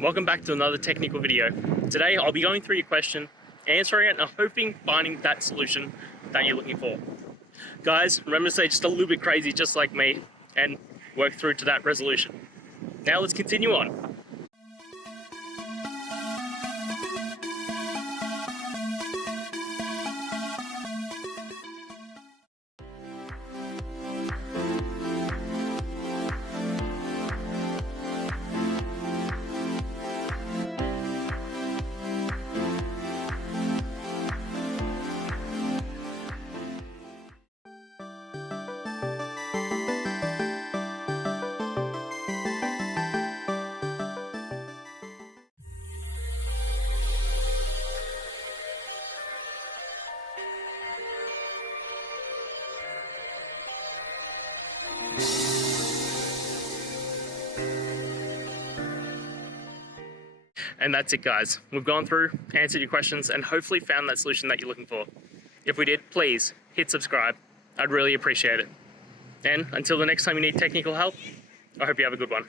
welcome back to another technical video. Today I'll be going through your question, answering it, and hoping finding that solution that you're looking for. Guys, remember to stay just a little bit crazy just like me and work through to that resolution. Now let's continue on. And that's it, guys. We've gone through, answered your questions, and hopefully found that solution that you're looking for. If we did, please hit subscribe. I'd really appreciate it. And until the next time you need technical help, I hope you have a good one.